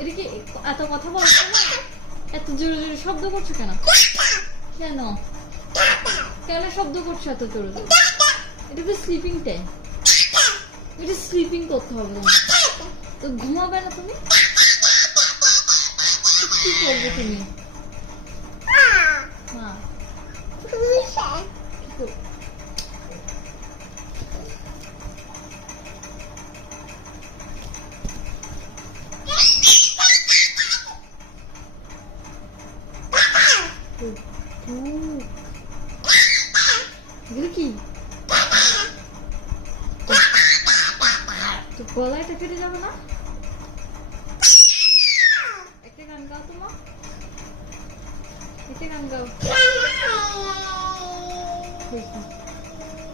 এটা কি এত কথা বলছো না? এত জোরে জোরে শব্দ করছো কেন? কেন কেন শব্দ করছো এত জোরে জোরে? এটা তো স্লিপিং টাইম, এটা স্লিপিং করতে হবে তোমার। তো ঘুমাবে না তুমি? কি করবে তুমি? মা কি তো গলাটা কেটে যাবে না? একটা গান গাও তোমার, একটা গান গাও।